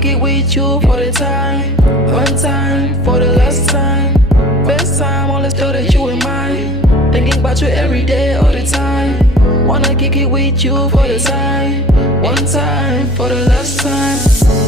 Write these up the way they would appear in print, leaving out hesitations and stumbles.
kick it with you for the time. One time, for the last time. Best time, always thought that you were mine. Thinking about you every day, all the time. Wanna kick it with you for the time. One time, for the last time.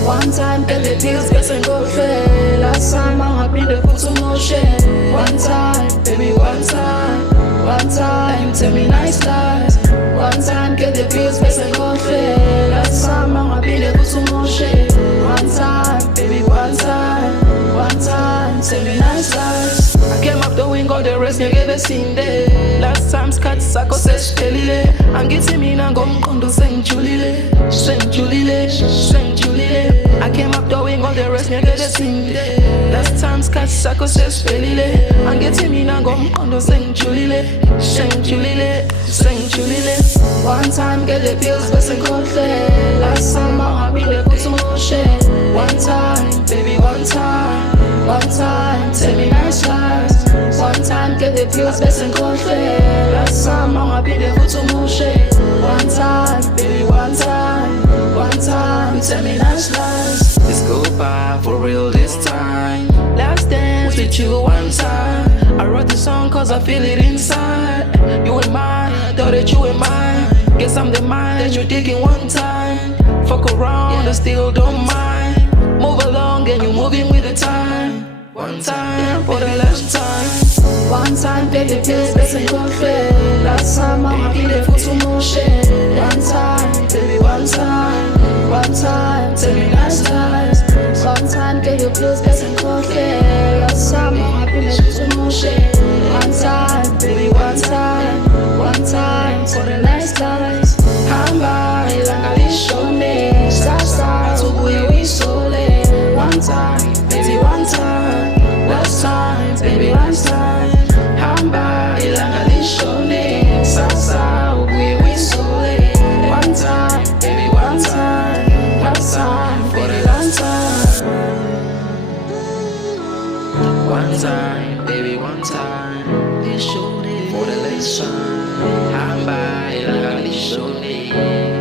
One time, get the pills, best and go fair. Last time, I'm happy to put some motion. One time, baby, one time. One time, tell me nice lies. One time, get the pills, best and go fair. Last time, I'm happy to put some motion. One time, baby, one time. One time, tell me nice lies. I came up doing all the rest, you ever seen that. Last time, scat, sako, says, telile. I'm getting me now, go kondo, sing Julile. Sing Julile, sing Julile. I came up doing all the rest, you ever seen that. Last time, scat, sako, says, telile. I'm getting me now, go kondo, sing Julile. Sing Julile, sing Julile. One time, get the pills, best and go fair. Last time, I'm happy to put some motion. One time, baby, one time. One time, tell me nice lies. One time, get the pills, best and go fair. Last time, I'm happy to put some motion. One time, baby, one time. One time, tell me nice lies. Let's go by for real this time. Last dance with you one time. I wrote this song cause I feel it inside. You and mine, thought that you and mine. Guess I'm the mind that you're digging one time. Fuck around, I still don't mind. Move along and you're moving with the time. One time, for the last time. One time, get the pills, best and go fair. Last time, I'm happy to put some motion. One time, baby, one time. One time, tell me nice lies. One time, get your pills, best and go fair. Last time, I'm happy to put some motion. One time, baby, one time. One time, for the nice lies. Hamba, Addin'shine. Sasa, tubuye wisole. One time, baby, one time. Last time, baby, last time. Hamba, Addin'shine. Sasa, tubuye wisole. One time, baby, one time. Last time, for the last time. One time, baby, one time. For the last time. Hamba, Addin'shine.